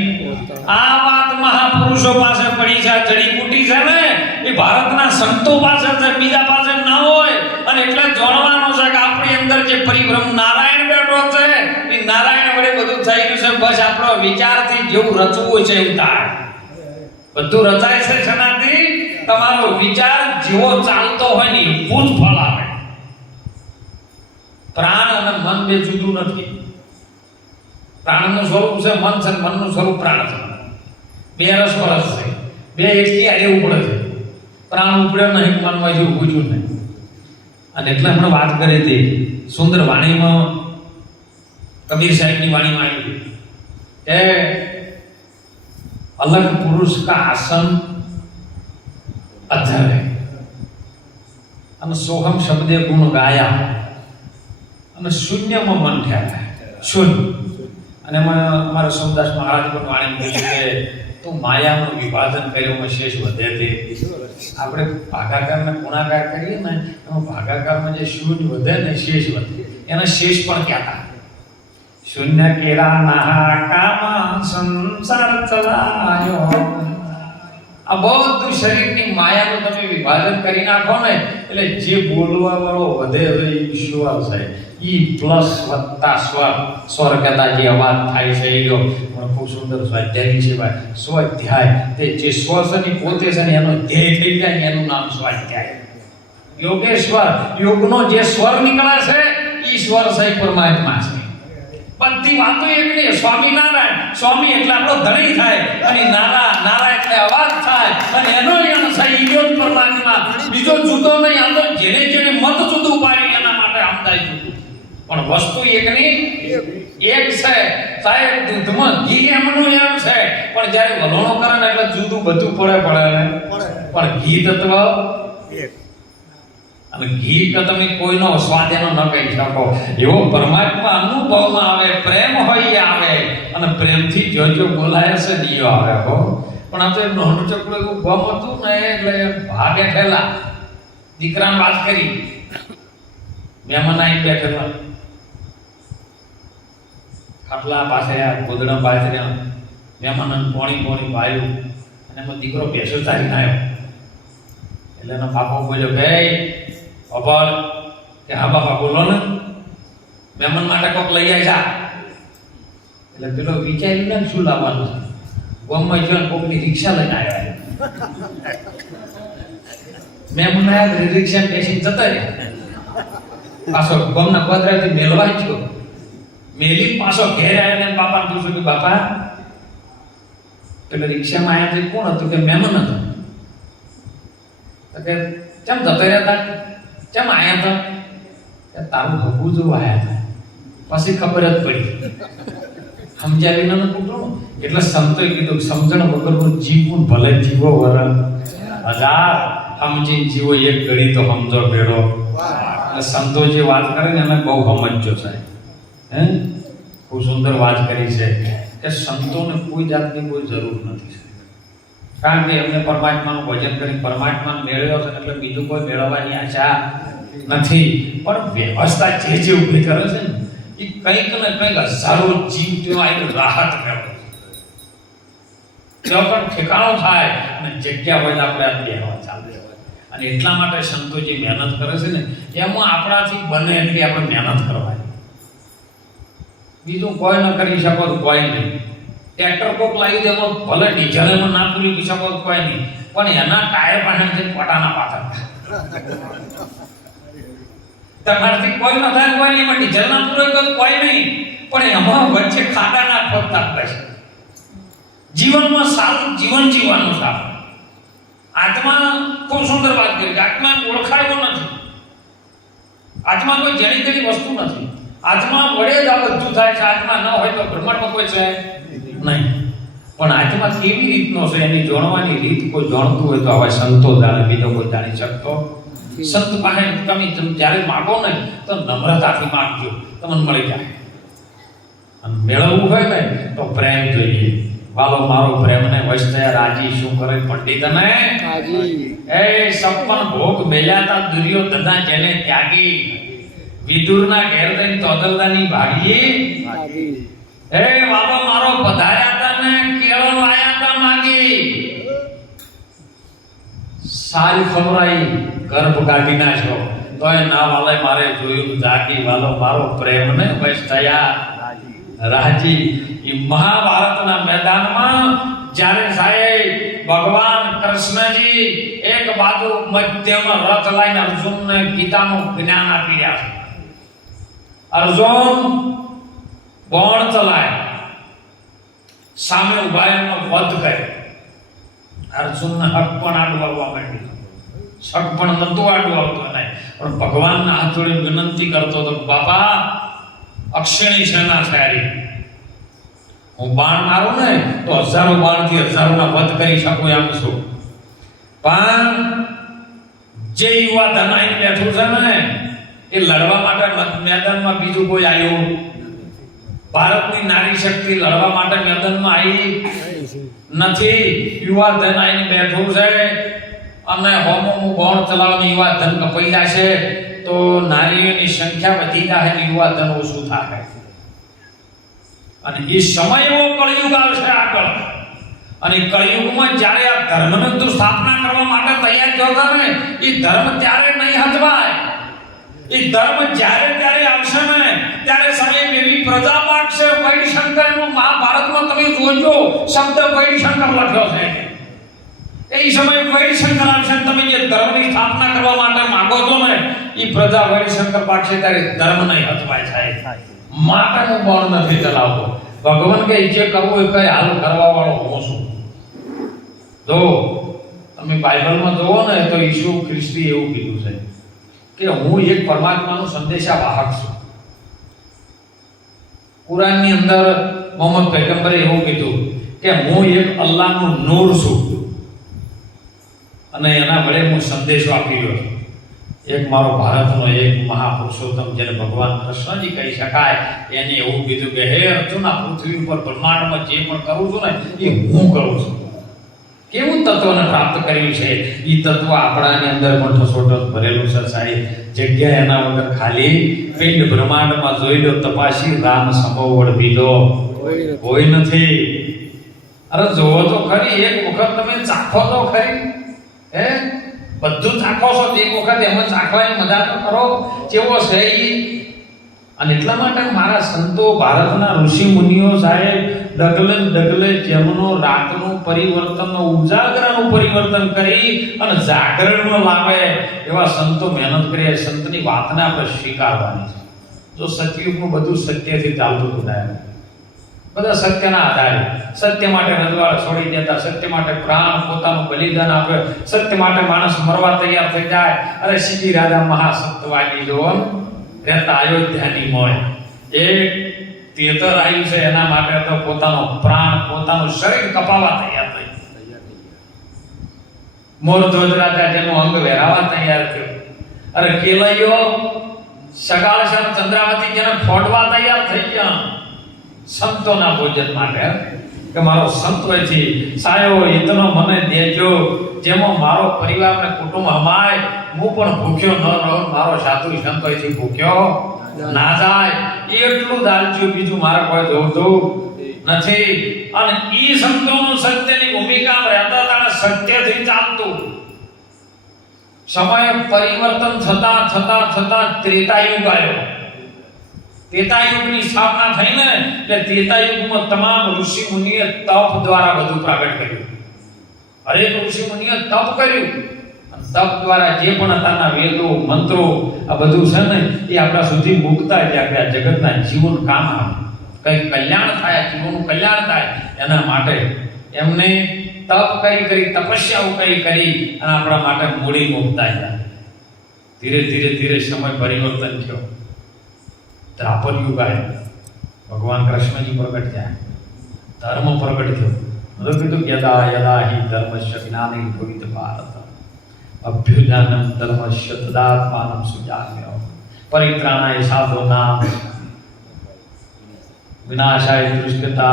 આ વાત મહાપુરુષો પાસે પડી છે, જડીબુટી છે ને એ ભારતના સંતો પાસે છે, બીજા પાસે ન હોય. અને એટલે જાણવાનું છે કે આપણી અંદર જે પરિબ્રહ્મ નારાયણ બેઠો છે એ નારાયણ વડે બધું થઈ રહ્યું છે. બસ આપણો વિચારથી જેવું રચવું છે એવું થાય. બધું રચાય છે છનાથી તમારો વિચાર જેવો ચાલતો હોય ને એવું જ ફળ આવે. પ્રાણ અને મન બે જુદું નથી. પ્રાણનું સ્વરૂપ છે મન છે, મનનું સ્વરૂપ પ્રાણ છે. બે રસપરસ છે, બે એકથી આડે ઉપડે છે. પ્રાણ ઉપડ્યો નહીં, મનમાં જેવું પૂછ્યું નહીં. અને એટલે હમણાં વાત કરી હતી સુંદર વાણીમાં, કબીર સાહેબની વાણીમાં આવી કે અલગ પુરુષ કા આસન અધર હૈ અને સોહમ શબ્દે ગુણ ગાયા અને શૂન્યમાં મન ઠેરાય. શૂન્ય. અને એમાં અમારા સોમદાસ મહારાજ પણ વાણી કહ્યું કે તું માયાનું વિભાજન કર્યું શેષ વધે તે. આપણે ભાગાકારને ગુણાકાર કરીએ ને એમાં ભાગાકારમાં જે શૂન્ય વધે ને શેષ વધે, એના શેષ પણ કહેતા. શૂન્ય કેરા નાહાકામાં સંસાર ચલાયો. આ બધું શરીરની માયાનું તમે વિભાજન કરી નાખો ને એટલે જે બોલવા વાળો વધે એ ઈશ્વર છે. ઈ પ્લસ વત્તા સ્વર કહેતા જે અવાજ થાય છે એ જો ખૂબ સુંદર સ્વાધ્યાય છે ભાઈ. સ્વાધ્યાય તે જે સ્વ છે ને પોતે છે ને એનો ધ્યેય થઈ જાય એનું નામ સ્વાધ્યાય. યોગેશ્વર, યોગનો જે સ્વર નીકળે છે ઈ સ્વર છે પરમાત્મા છે. બધી વાતો એક નહીં. સ્વામિનારાયણ, સ્વામી એટલે આપણો ધણી થાય અને નારાયણ એટલે અવાજ થાય અને એનો એનો થાય ઈજો જ પરમાત્મા. બીજો જુદો નહીં. આમ તો જેને જેને મત જુદું પાડી એના માટે આમ થાય જુદું, પણ વસ્તુ એકની એક છે. સાહેબ દૂધમાં ઘી એમનું એમ છે, પણ જ્યારે વલોણો કરે ને એટલે જુદું બધું પડે પણ ઘી તત્વ એક. અને ઘી કે તમે કોઈનો સ્વાદ એનો ન કહી શકો. એવો પરમાત્મા અનુભવમાં આવે, પ્રેમ હોય આવે અને પ્રેમથી જો જો બોલાય છે દિયો આવે હો. પણ આ તો એક નાનું ચકડું એવું ગમ હતું ને એટલે ભાગે ઠેલા. દીકરાને વાત કરી, મહેમાન આવી બેઠેલા ખાટલા પાસે ગોદડા બાજર્યા, મહેમાન પોણી પાયું અને એમાં દીકરો બેસો ચાલીને આવ્યો. એટલે એનો બાપો બોલ્યો કે અભળ કે હા બાપા બોલો ને, મહેમાન માટે કોક લઈ આવ્યા. એટલે પેલો વિચાર્યું ને શું લાવવાનું છે. ગમમાં જો કોકની રિક્ષા લઈને આવ્યા. મહેમાન આવ્યા રિક્ષા બેસીને જતા રહ્યા. પાછો ગમના પદરાથી મેલવા ગયો. મેલી પાછો ઘેર આવ્યો ને બાપાને પૂછ્યું કે બાપા પેલો રિક્ષામાં આવ્યા તો કોણ હતું? કે મહેમાન હતું. તો કે કેમ જતા રહ્યા હતા? કેમ આયા હતા? તારું હબુ જો આયા હતા. પછી ખબર જ પડી. સમજાવી ન પૂછું એટલે સંતોએ કીધું સમજણ વગરનું જીવવું ભલે જીવો વરણ 1000 સમજી જીવો એક ઘડી તો સમજો ભેડો. સંતો જે વાત કરે ને એને બહુ સમજો સાહેબ. હે ખૂબ સુંદર વાત કરી છે કે સંતોને કોઈ જાતની કોઈ જરૂર નથી. કારણ કે એમને પરમાત્માનું ભજન કરી પરમાત્માને મેળવ્યો છે એટલે બીજું કોઈ મેળવવાની આશા નથી. પણ વ્યવસ્થા જે ઊભી કરે છે ને એ કંઈક ને કંઈક હજારો જીવ તેઓ આની રાહત મેળવે છે. જો પણ ઠેકાણો થાય અને જગ્યા હોય આપણે આ બેહવા ચાલે. અને એટલા માટે સંતો જે મહેનત કરે છે ને એમાં આપણાથી બને એટલી આપણે મહેનત કરવાની. બીજું કોઈ ન કરી શકો તો કોઈ નહીં. ટ્રેક્ટર કોક લાવી દે ભલે ડીઝલ એમાં ના પૂરી શકો તો કોઈ નહીં, પણ એના ટાયર પાછળથી પોતાના પાછળ તમારાથી કોઈ ન થાય કોઈ નહીં. એમાં ડીઝલ ના પૂરો કોઈ નહીં, પણ એમાં વચ્ચે ખાડા ના ખોદતા પડે. જીવનમાં સારું જીવન જીવવાનું સારું. આત્મા ખૂબ સુંદર વાત કરી. આત્મા ઓળખાયો નથી. આત્મા કોઈ જણી તેની વસ્તુ નથી. આત્મા વડે જ આ બધું થાય છે. આત્મા ન હોય તો બ્રહ્માંડમાં કોઈ છે નહીં. પણ આત્મા કેવી રીતનો છે એની જાણવાની રીત કોઈ જાણતું હોય તો હવે સંતો જાણે, બીજો કોઈ જાણી શકતો. સંત પાસે તમે જ્યારે માગો ને તો નમ્રતાથી માગજો, તમને મળી જાય. અને મેળવવું હોય ને તો પ્રેમ જોઈએ. વાલો મારો પ્રેમને વશ થયા રાજી શું કરે પંડિતને એ સપન ભોગ મેલ્યાતા દુર્યોધના જેને ત્યાગી વિદુરના ઘેર દઈને તોદલદાની ભાગી હે વાલો મારો પધાર્યા હતા ને કેળો લાયા હતા માગી, સાલ ખવરાઈ ગર્ભ કાઢી નાખ્યો તોય ના વાલે મારે જોયું જાગી વાલો મારો પ્રેમ ને બસ થયા રાજી. એ મહાભારતના મેદાનમાં જ્યારે સાહેબ ભગવાન કૃષ્ણજી એક બાજુ મધ્યમાં રથ લઈને અર્જુનને ગીતાનું જ્ઞાન આપી રહ્યા છે. અર્જુન બાણ ચલાય, સામે ઉભા એનો વધ કર્યો. અર્જુનને હક પણ આડું આવવા માંડી, શક પણ નતું આડું આવતું નહીં, પણ ભગવાનના હાથ જોડીને વિનંતી કરતો હતો, બાપા અક્ષણી સેના સારી, હું બાણ મારું ને તો હજારો બાણથી હજારોના વધ કરી શકું એમ છું, પણ જે યુવા ધન આવીને બેઠું છે ને એ લડવા માટે મેદાનમાં બીજું કોઈ આવ્યું. ભારતની નારી શક્તિ લડવા માટે મેદાનમાં આવી નથી. યુવા ધન આવીને બેઠું છે અને હોમોનું ગોળ ચલાવવાની યુવા ધન કપાઈ જશે તો નારીઓની સંખ્યા વધી જાય ને યુવા ધન ઓછું થાય. અને એ સમય એવો કળયુગ આવશે આગળ, અને કળયુગમાં જ્યારે આ ધર્મની તું સ્થાપના કરવા માટે તૈયાર થયો ને એ ધર્મ ત્યારે નહીં હટવાય. એ ધર્મ જ્યારે ત્યારે આવશે ને ત્યારે સમય એવી પ્રજા પાકશે. વૈશંકરનું મહાભારતમાં તમે જોજો શબ્દ વૈશંકર લખ્યો છે. એ સમય વૈશંકર આવશે, તમે જે ધર્મની સ્થાપના કરવા માટે માંગો છો ને એ પ્રજા વૈશંકર પાકશે ત્યારે ધર્મ નહીં હટવાય થાય. માટે હું બળ નથી ચલાવતો. ભગવાન કે જે કરવું એ કઈ હાલ કરવા વાળો હું છું. જો તમે બાઇબલમાં જોવો ને તો ઈસુ ખ્રિસ્તી એવું કીધું છે કે હું એક પરમાત્માનું સંદેશા વાહક છું. કુરાનની અંદર મોહમ્મદ પૈગંબરે એવું કીધું કે હું એક અલ્લાહનું નૂર છું અને એના વડે હું સંદેશો આપી રહ્યો છું. એક મારો ભારતનો એક મહાપુરુષોત્તમ જેને ભગવાન કૃષ્ણજી કહી શકાય, એને એવું કીધું કે હે અર્જુન, આ પૃથ્વી ઉપર બ્રહ્માંડમાં જે પણ કરું છું ને એ હું કરું છું. કેવું તત્વને પ્રાપ્ત કર્યું છે એ તત્વ આપણાની અંદર પણ ઠસોઠસ ભરેલું છે સાહેબ. જગ્યા એના વગર ખાલી. પિંડ બ્રહ્માંડમાં જોઈ લો તપાસી, રામ સમોવડ બીજો કોઈ નથી. અરે જોવો તો ખરી, એક વખત તમે ચાખો તો ખરી. હે બધું ચાખો છો એક વખત એમાં ચાખવાની મજા તો કરો કેવો છે. અને એટલા માટે મારા સંતો, ભારતના ઋષિ મુનિઓ સાહેબ ડગલે ડગલે જેમનો રાતનું પરિવર્તન, ઉજાગરાનું પરિવર્તન કરી અને જાગરણમાં લાવે એવા સંતો મહેનત કરે. સંતની વાતને આપણે સ્વીકારવાની છે. જો સત્યુગનું બધું સત્યથી ચાલતું હતું સાહેબ, બધા સત્યના આધારે, સત્ય માટે રજવાડ છોડી દેતા, સત્ય માટે પ્રાણ પોતાનું બલિદાન આપે, સત્ય માટે માણસ મરવા તૈયાર થઈ જાય. અરે સીધી રાજા મહાસત્યવાદી જો રહેતા અયોધ્યાની મોય એક તેતર આવ્યું છે એના માટે તો પોતાનો પ્રાણ, પોતાનું શરીર કપાવવા તૈયાર થઈ. મોરધ્વજ રાજા જેનું અંગ વેરાવા તૈયાર થયો. અરે કેલૈયો સગાળસર ચંદ્રાવતી જેને ફોડવા તૈયાર થઈ ગયા સંતોના ભોજન માટે કે મારો સંત હોય છે સાયો ઇતનો મને દેજો જેમાં મારો પરિવાર ને કુટુંબ હમાય, હું પણ ભૂખ્યો ન રહું, મારો સાધુ સંત હોય છે ભૂખ્યો ના જાય. એટલું દાલજો, બીજું મારે કોઈ જોતું નથી. અને ઈ સંતોનું સત્યની ભૂમિકા રહેતા હતા, સત્યથી ચાલતું. સમય પરિવર્તન થતા થતા થતા ત્રેતાયુગ આવ્યો. ત્રેતાયુગની સ્થાપના થઈ ને એટલે ત્રેતાયુગમાં તમામ ઋષિ મુનિએ તપ દ્વારા બધું પ્રગટ કર્યું. હરેક ઋષિ મુનિએ તપ કર્યું. તપ દ્વારા જે પણ હતા વેદો, મંત્રો, આ બધું છે ને એ આપણા સુધી મૂકતા ગયા કે આ જગતના જીવન કામ આવે, કઈ કલ્યાણ થાય, જીવનનું કલ્યાણ થાય એના માટે એમને તપ કરી તપસ્યાઓ કરી અને આપણા માટે મૂડી મૂકતા ગયા. ધીરે ધીરે ધીરે સમય પરિવર્તન થયો. દ્રાપર યુગ આવ્યો. ભગવાન કૃષ્ણજી પ્રગટ થયા, ધર્મ પ્રગટ થયો. मतलब कीधुं यदा यदा हि धर्मस्य ग्लानिर्भवेत् भारत अभ्युदानं धर्मस्य तदात्मानं सुजाम्य परित्राणाय साधूनां विनाशाय दुष्कृता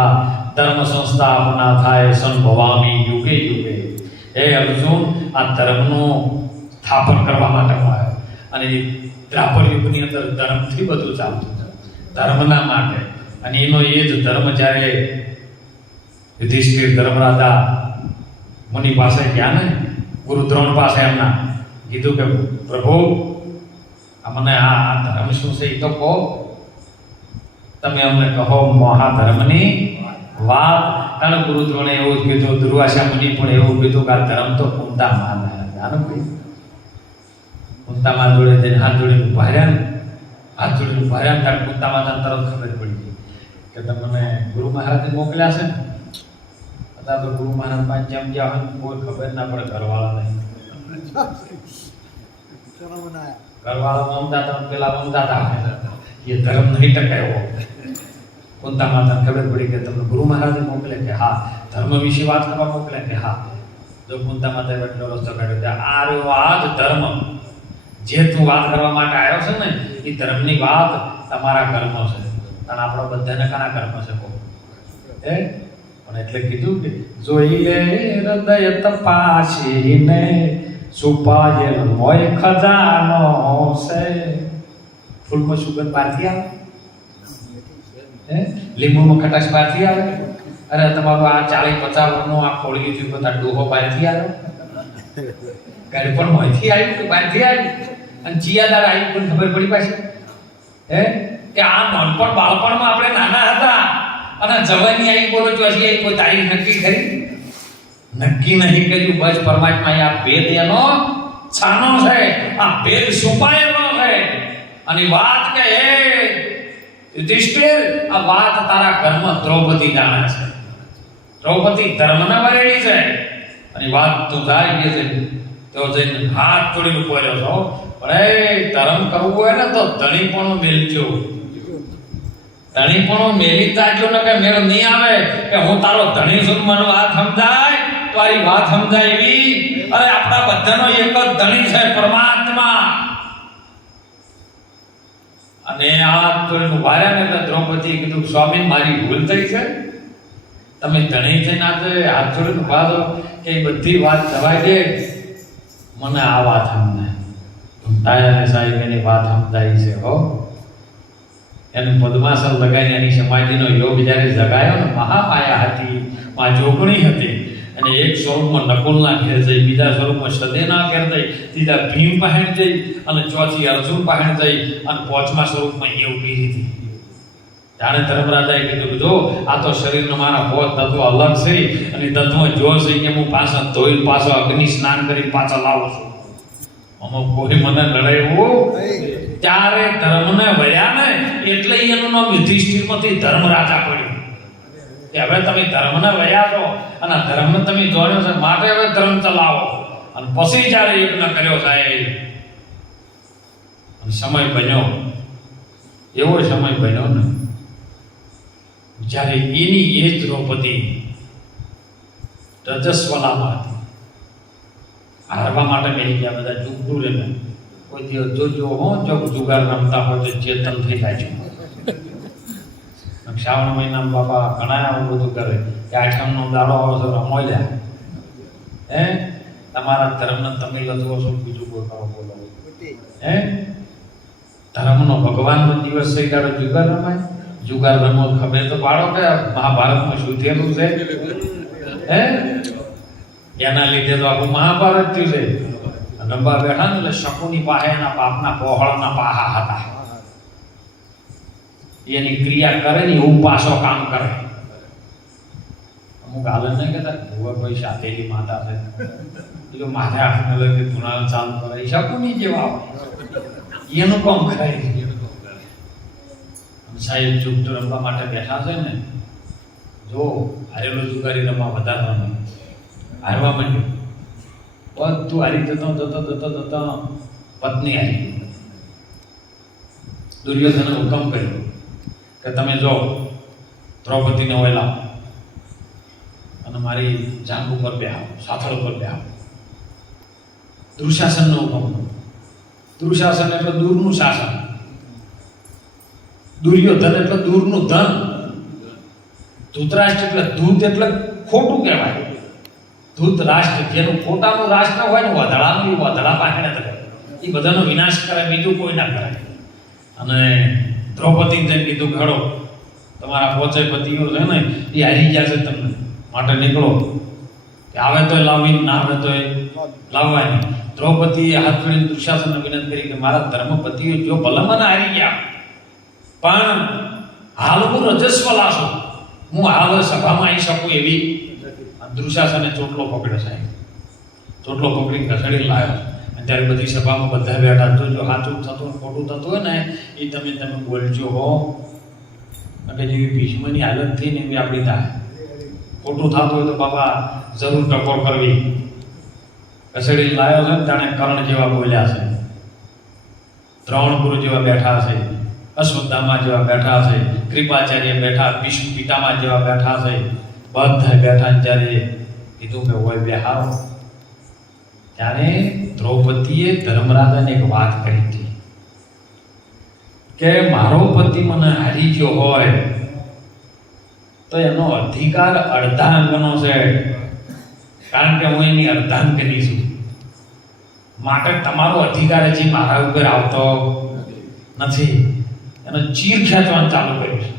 धर्म संस्थापनार्थाय संभवामि युगे युगे. हे अर्जुन, આ ધર્મનું સ્થાપન કરવા માટે આવ્યો અને દ્રાપર યુગની અંદર ધર્મથી બધું ચાલતું છે. ધર્મના માટે અને એનો એ જ ધર્મ જ્યારે યુધિષ્ઠિર ધર્મરાજા મુનિ પાસે ગયા ને, ગુરુ દ્રોણ પાસે એમના કીધું કે પ્રભુ મને આ ધર્મ શું છે એ તો કહો, તમે અમને કહો મહાધર્મની વાત. કારણ ગુરુ દ્રોણે એવું જ કીધું, દુર્વાસા મુનિ પણ એવું કીધું કે આ ધર્મ તો કુંતામાં કુંતામાં જોડે જઈને હાથ જોડીને ઉભા રહ્યા ને, હાથ જોડીને ઉભા રહ્યા ત્યારે કુંતામાં તરત ખબર પડી ગઈ કે તમને ગુરુ મહારાજે મોકલ્યા છે ને. હતા તો ગુરુ મહારાજ પાસે જેમ ગયા હોય કોઈ ખબર ના પડે, ઘરવાળા નહીં, ઘરવાળા મમતા તો પેલા મમતા હતા એ ધર્મ નહીં ટકાયો. કુંતા માતાને ખબર પડી કે તમને ગુરુ મહારાજે મોકલે કે હા, ધર્મ વિશે વાત કરવા મોકલે કે હા. જો કુંતા માતાએ એટલો રસ્તો કાઢ્યો, આ રહ્યો આ જ ધર્મ, જે તું વાત કરવા માટે આવ્યો છે ને એ ધર્મની વાત તમારા કર્મ છે. અને આપણો બધાને કાના કર્મ છે કહો એ પણ એટલે કીધું કે જોઈ લે હૃદય તપાસીને છુપાયેલ મોય ખજાનો છે. ફૂલમાં સુગંધ બહારથી આવે, લીંબુમાં ખટાશ બહારથી આવે. અરે તમારું આ 40-50 વર્ષનું આ ખોળ્યું થયું બધા ડોહો બહારથી આવ્યો, ગાડી પણ મોંથી આવ્યું કે બહારથી આવ્યું. અને ચિયાદાર આવી પણ ખબર પડી પાછી કે આ નાનપણ બાળપણમાં આપણે નાના હતા અને જવાની આવી બોલો ચોથી આવી કોઈ તારીખ નક્કી કરી, નક્કી નહીં કર્યું. બસ પરમાત્મા આ ભેદ એનો છાનો છે, આ ભેદ છુપાયેલો છે. અને વાત કે હે યુધિષ્ઠિર, આ વાત તારા કર્મ દ્રૌપદી જાણે છે, દ્રૌપદી ધર્મના વરેડી છે. અને વાત તું જાય કે છે તો જઈને હાથ જોડીને ઉભો રહ્યો છો. પણ એ ધર્મ કરવું હોય ને તો ધણીપણું મેલજો, ધણીપણું મેલી તાજો ને કે મેળ નહીં આવે કે હું તારો ધણી છું મને વાત સમજાય, તારી વાત સમજાય એવી. અરે આપણા બધાનો એક જ ધણી છે, પરમાત્મા. અને આ થોડીનું વાર્યા ને એટલે દ્રૌપદીએ કીધું સ્વામી મારી ભૂલ થઈ છે, તમે ધણી થઈને આજે હાથ જોડીને ઉભા છો કે એ બધી વાત જવાય દે, મને આ વાત સમજાય. તાયાને સાહેબ એની વાત સમજાય છે હો. એનું પદ્માસન લગાવીને એની સમાધિનો યોગ જ્યારે જગાયો ને, મહામાયા હતી, માં જોગણી હતી. અને એક સ્વરૂપમાં નકુલના ઘેર જઈ, બીજા સ્વરૂપમાં સદેના ઘેર જઈ, ત્રીજા ભીમ પહેણ જઈ, અને ચોથી અર્જુન પહેણ જઈ, અને પાંચમા સ્વરૂપમાં એ ઉભી હતી. જાણે ધર્મરાજાએ કીધું જો આ તો શરીરનો મારા બહુ તત્વ અલગ છે, અને તત્વ જો છે કે હું પાછા ધોઈ પાછો અગ્નિ સ્નાન કરી પાછા લાવું છું, અમુક કોઈ મને લડાયું. ત્યારે ધર્મને વયા ને એટલે એનું નામ યુધિષ્ઠિરમાંથી ધર્મરાજા પડ્યું કે હવે તમે ધર્મને વયા છો અને ધર્મને તમે જોડ્યો છે, માટે હવે ધર્મ ચલાવો. અને પછી જ્યારે યજ્ઞ કર્યો સાહેબ, સમય બન્યો, એવો સમય બન્યો ને જ્યારે એની એ દ્રૌપદી રજસ્વલામાં હતી. હારવા માટે બેસી ગયા બધા જુગડું લેને. કોઈ દિવસ જોજો હો, જો જુગાર રમતા હોય તો ચેતન થઈ જાય છે. શ્રાવણ મહિનામાં બાપા ઘણા આવું બધું કરે કે આઠમનો દાડો આવે છે રમોલ્યા હે, તમારા ધર્મને તમે લખો છો, બીજું કોઈ કરો બોલો હે. ધર્મનો ભગવાનનો દિવસ છે દાડો જુગાર રમાય. જુગાર રમો ખબર તો પાડો કે મહાભારતમાં શું થયેલું છે હે. એના લીધે તો આખું મહાભારત થયું છે. રંબા બેઠા ને એટલે શકુની પાસે એના બાપના પોહળના પાહા હતા. એની ક્રિયા કરે ને એવું પાછો કામ કરે. અમુક હાલ નહીં કહેતા ભુવા ભાઈ સાથેલી માતા છે, એટલે માથે હાથને લઈને ધૂણાનું ચાલુ કરે, શકુની જેવા એનું કામ કરાય. સાહેબ ચૂપ તો રમવા માટે બેઠા છે ને, જો હારેલો જુગારી રમવા વધારવાનું હારવા માંડ્યું. બધું હારી જતો પત્ની હારી. દુર્યોધને હુકમ કર્યો કે તમે જો દ્રૌપદીને ઓયલા અને મારી જાંઘ ઉપર બેહાવો, સાથળ ઉપર બેહાવો. દુશાસનનો હુકમ. દુશાસન એટલે દૂરનું શાસન, દુર્યોધન એટલે દૂરનું ધન, ધૃતરાષ્ટ્ર એટલે ધૂત એટલે ખોટું કહેવાય. ધૂત રાષ્ટ્ર જેનું ખોટાનું રાષ્ટ્ર હોય ને વધડાનું, એ વધડા પાછળ કરે, એ બધાનો વિનાશ કરે, બીજું કોઈ ના કરે. અને દ્રૌપદીને જેમ કીધું ઘડો તમારા પોચે પતિઓ છે ને એ હારી ગયા છે તમને માટે નીકળો કે આવે તો લાવી ના આવે તો લાવવાની. દ્રૌપદીએ હાથ જોડીને દુશાસનને વિનંતી કરી કે મારા ધર્મપતિઓ જો ભલે મને હારી ગયા પણ હાલ હું રજસ્વલા છું, હું હાલ સભામાં આવી શકું એવી. દુશાસને ચોટલો પકડ્યો સાહેબ, ચોટલો પકડી ઘસડી લાવ્યો. અને ત્યારે બધી સભામાં બધા બેઠા, જો સાચું થતું ખોટું થતું હોય ને એ તમે બોલજો હો. અને જેવી ભીષ્મની હાલત થઈ ને એવી આપણી થાય. ખોટું થતું હોય તો બાબા જરૂર ટકોર કરવી. ઘસડી લાવ્યો છે ને જાણે કર્ણ જેવા બોલ્યા છે, દ્રોણગુરુ જેવા બેઠા છે, અશ્વત્થામા જેવા બેઠા છે, કૃપાચાર્ય બેઠા, ભીષ્મ પિતામહ જેવા બેઠા છે, બધા બેઠા. જ્યારે કીધું કે હોય બેહારો, ત્યારે દ્રૌપદીએ ધર્મરાજાને એક વાત કરી હતી કે મારો પતિ મને હારી ગયો હોય તો એનો અધિકાર અર્ધાંગનો છે, કારણ કે હું એની અર્ધાંગની છું. માટે તમારો અધિકાર હજી મારા ઉપર આવતો નથી. એનો ચીર ખેંચવાનું ચાલુ કર્યું છે.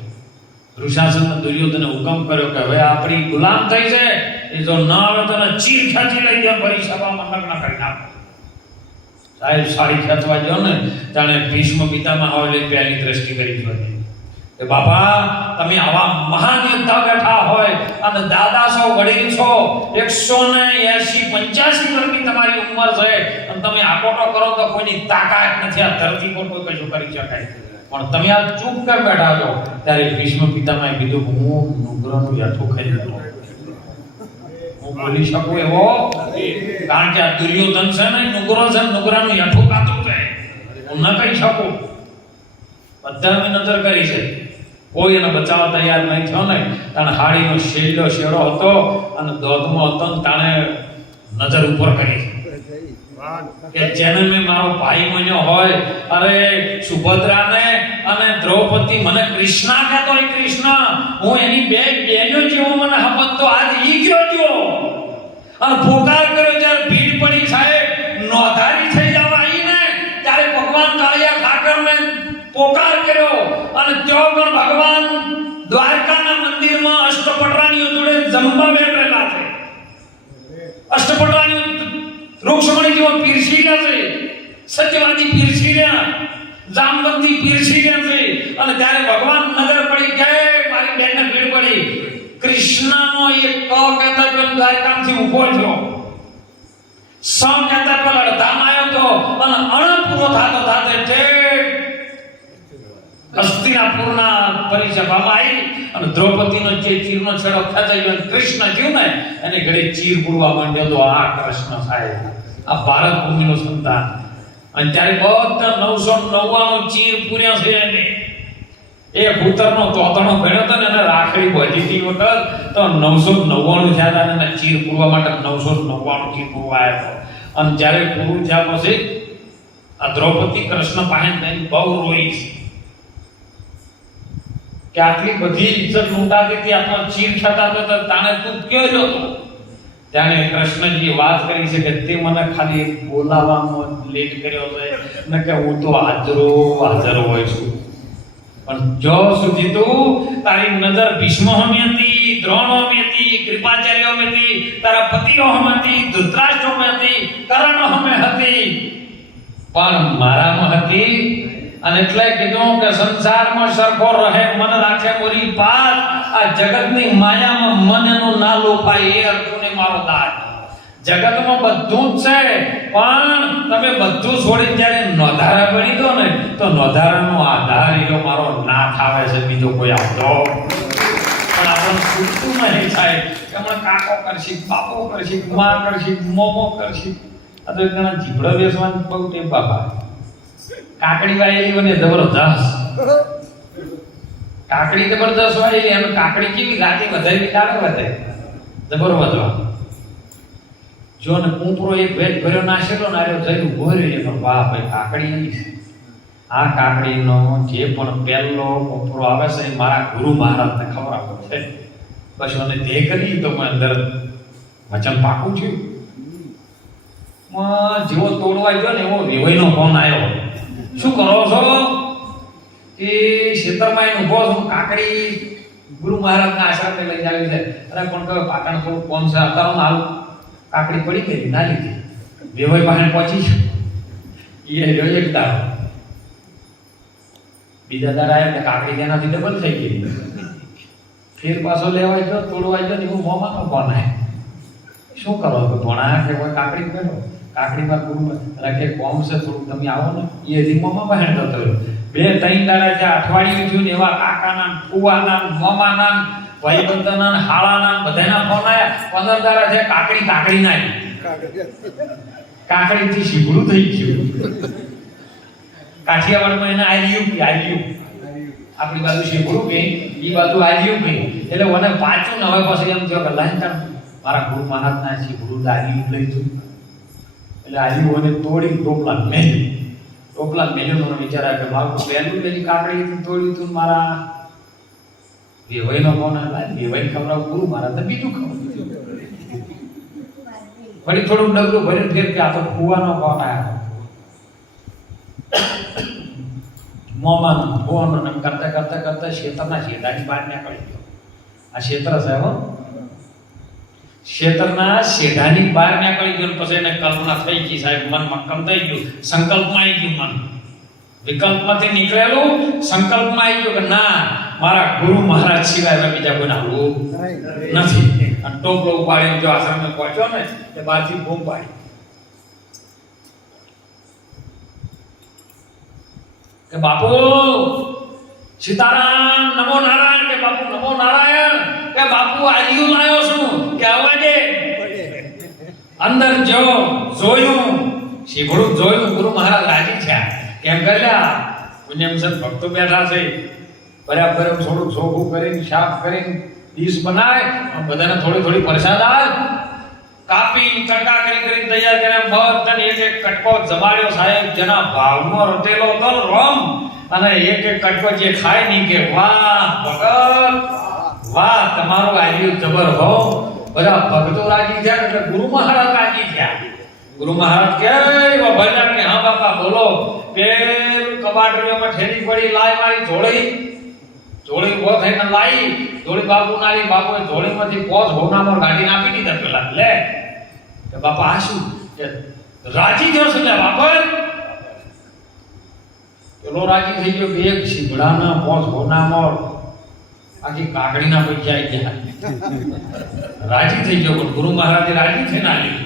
દુશાસન દુર્યોધને હુકમ કર્યો કે હવે આપણી ગુલામ થઈ છે, એ જો ન આવે તો ચીર ખેંચી લઈ જાય, ફરી સભામાં લગ્ન કરી નાખો. સાહેબ સાડી ખેંચવા ગયો ને જાણે ભીષ્મ પિતામહ હોય પહેલી દ્રષ્ટિ કરી જોઈએ કે બાપા તમે આવા મહાન યોદ્ધા બેઠા હોય અને દાદા છો, વડીલ છો, 180-85 વર્ષની તમારી ઉંમર છે અને તમે આકોટો કરો તો કોઈની તાકાત નથી આ ધરતી પર કોઈ કશું કરી શકાય. પણ તમે આ ચૂપ કર બેઠા છો. ત્યારે ભીષ્મ પિતામહે કીધું હું નુગ્રહનું યથું ખાઈ લેતો, હું બોલી શકું એવો, કારણ કે આ દુર્યોધન છે ને નુગ્રહ છે, નુગ્રહનું યથું કાતું છે, હું ન કહી શકું. બધા મેં નજર કરી છે, કોઈ એને બચાવવા તૈયાર નહીં થયો ને. તાણે હાડીનો શેડો હતો અને દોધમાં હતો ને તાણે નજર ઉપર કરી છે કે જેને મેં મારો ભાઈ માન્યો હોય. અરે સુભદ્રાને અને દ્રૌપદી મને કૃષ્ણા કહેતો હોય, કૃષ્ણ હું એની બે બહેનો જેવો મને સમજતો, આજ ઈ ગયો જો અને પોકાર કર્યો. જ્યારે ભીડ પડી સાહેબ, નોધારી થઈ જવા આવીને ત્યારે ભગવાન કાળિયા ઠાકરને પોકાર કર્યો અને તેઓ પણ ભગવાન દ્વારકાના મંદિરમાં અષ્ટપટરાણીઓ જોડે જમવા બેઠેલા છે. અષ્ટપટરાણીઓ રૂક્ષમણી જેવો પીરસી ગયા છે, સત્યવાદી પીરસી ગયા, જામવંતી પીરસી ગયા છે. અને ત્યારે ભગવાન નજર પડી કે મારી બેનને ભીડ પડી, કૃષ્ણનો એક ક કહેતા પેલો દ્વારકામાંથી ઊભો થયો, સ કહેતા પેલો અડધામાં આવ્યો તો અને અણ પૂરો થતો થાતે ઠેઠ હસ્તિનાપુરના પરિસભામાં આવી અને દ્રૌપદીનો જે ચીરનો છેડો ખેંચાયો કૃષ્ણ જીવ ને એને ઘડી ચીર પૂરવા માંડ્યો તો આ કૃષ્ણ સાહેબ, આ ભારત ભૂમિનો સંતાન. અને ત્યારે બધા 999 ચીર પૂર્યા છે એને. એ પુત્રનો તોતણો ભણ્યો હતો ને એને રાખડી બધી હતી વખત તો 999 થયા હતા અને ચીર પૂરવા માટે 999 ચીર પૂરવા આવ્યો. અને જ્યારે પૂરું થયા પછી આ દ્રૌપદી કૃષ્ણ પાસે જઈને બહુ રોઈ છે કે આટલી બધી ઇજ્જત લૂંટાતી હતી, આપણો ચીર ખેતા હતો, તાને તું ક્યો રહ્યો હતો? ત્યારે કૃષ્ણજીએ વાત કરી છે કે તે મને ખાલી બોલાવવામાં લેટ કર્યો છે ને કે હું તો હાજર હોય છું. પણ જો સુધી તું તારી નજર ભીષ્મ હોમી હતી, દ્રોણ હોમી હતી, કૃપાચાર્ય હોમી હતી, તારા પતિઓ હોમી હતી, ધૃતરાષ્ટ્ર હોમી હતી, કર્ણ હોમી હતી, પણ મારામાં હતી. અને એટલે કીધું કે સંસારમાં સરખો રહે મન રાખે મોરી પાસ, આ જગતની માયામાં મન એનું ના લોપાય એ અર્થને મારો દાન. જગતમાં બધું જ છે પણ તમે બધું છોડી જ્યારે નોધારા બની દો ને તો નોધારાનો આધાર એનો મારો નાથ આવે છે, બીજો કોઈ આવતો પણ આપણને છૂટતું નહીં થાય. હમણાં કાકો કરશી, બાપો કરશી, માં કરશી, મોમો કરશી. આ તો એક જણા જીભડો બેસવાની બહુ ટેપ બાપા. કાકડી વાયેલી બને જબરદસ્ત, કાકડી જબરદસ્ત વાયેલી. એમ કાકડી કેવી રાતે વધારી કાઢે વધે જબર વધવા. જો ને કૂપરો એક ભેટ ભર્યો નાખેલો ને આર્યો જઈને ઉભો રહ્યો પણ વાહ ભાઈ કાકડી નહીં. આ કાકડીનો જે પણ પહેલો કૂપરો આવે છે એ મારા ગુરુ મહારાજને ખવડાવવો છે. પછી મને તે કરી તો મેં અંદર વચન પાકું થયું. જેવો તોડવા ગયો ને એવો વેવાઈનો ફોન આવ્યો, શું કરો છો? એ ખેતરમાં એને ઉભો છું, કાકડી ગુરુ મહારાજના આશ્રમને લઈ આવી છે. અરે પણ કહે પાટણ થોડું કોમ છે અત્યારે હાલ કાકડી પડી ગઈ ના લીધી વેવાઈ પાસે પહોંચી એ રહ્યો એક દાડો. બીજા દાડા આવ્યા ને કાકડી તેનાથી ડબલ થઈ ગઈ. ફેર પાછો લેવાય ગયો તોડવાય ગયો ને એવું મોમાનો ફોન આવે. શું કરો તો ભણા કે કોઈ કાકડી બેઠો કાકડીમાં ગુરુ કે કોમ છે થોડુંક તમે આવો ને એ હજી મોમા બહેન થતો રહ્યો. 2-3 દાડા છે અઠવાડિયું થયું ને એવા કાકાના ફુવાના મોમાના ભાઈબંધના હાળાના બધાના ફોન આવ્યા. 15 દાડા છે કાકડી ના કાકડીથી શીભળું થઈ ગયું. કાઠિયાવાડમાં એને આલ્યું આપણી બાજુ શીભળું કે એ બાજુ આલ્યું કે એટલે મને પાછું ને હવે પછી એમ થયો કે લાંચા મારા ગુરુ મહારાજના શીભળું આલ્યું લઈ જવું. એટલે આલ્યું અને તોડી ટોપલા મેલ્યું મને વિચાર આવ્યો કે મારું પહેલી કાકડી તોડ્યું તું મારા વેવાઈનો ફોન આવ્યો. વેવાઈ ખવડાવ ગુરુ મહારાજ બીજું ખવડાવ્યું. વળી થોડુંક ડગલું ભરીને ફેર કે આ તો ફુવાનો ફોન આવ્યો. ફુવાનો એમ કરતા શેતરના શેઢાની બહાર નીકળી ગયો. આ શેતર છે હો. શેતરના શેઢાની બહાર નીકળી ગયો. પછી એને કલ્પના થઈ ગઈ સાહેબ મન મક્કમ થઈ ગયું. સંકલ્પમાં આવી ગયું મન. વિકલ્પમાંથી નીકળેલું સંકલ્પમાં આવી ગયું કે ના મારા ગુરુ મહારાજ સિવાય બીજા કોઈ હાલવું નથી. અને ટોપલો ઉપાડીને જો આશ્રમે પહોંચ્યો ને તે બહારથી બૂમ પાડી કે બાપુ સીતારામ નમો નારાયણ કે બાપુ નમો નારાયણ કે બાપુ આલ્યું લાયો છું કે અવાજે અંદર જો જોયું શીભળું જોયું ગુરુ મહારાજ રાજી થયા. કેમ કર્યા પુણ્યમ સત ભક્તો બેઠા છે બરાબર થોડું ચોખ્ખું કરીને સાફ કરીને ડીશ બનાય બધાને થોડી પ્રસાદ આલ કાપી કટકા કરી તૈયાર કર્યા. બધાને એક કટકો જમાડ્યો સાહેબ જેના ભાવમાં રટેલો હતો રોમ અને એક કટકો જે ખાય નહીં કે વાહ ભગત વાહ તમારું આલ્યું જબર હો. બધા ભક્તો રાજી થયા એટલે ગુરુ મહારાજ રાજી થયા. ગુરુ મહારાજ કે ભજન કે હા બાપા બોલો. પેલું કબાટરીઓમાં ઠેલી પડી લાય મારી જોડી ઉભો થઈને લાઈ જોડી બાપુ નાલી બાપુએ જોડીમાંથી 5 હોનામાં ગાડી નાખી દીધા. પેલા લે કે બાપા આ શું કે રાજી થયો છે લે બાપા. પેલો રાજી થઈ ગયો. 2 શીભડાના 5 હોનામાં આખી કાકડીના પૈસા આવી ગયા. રાજી થઈ ગયો. પણ ગુરુ મહારાજે રાજી થઈને આલી.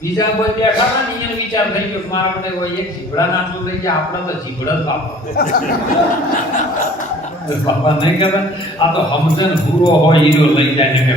બીજા કોઈ બેઠા ને એને વિચાર થઈ ગયો મારા માટે કોઈ એક જીભડાના આટલું લઈ ગયા. આપણે તો જીભડ જ બાપા બાપા નહીં કહેતા આ તો સમજણ પૂરો હોય હીરો લઈ જાય ને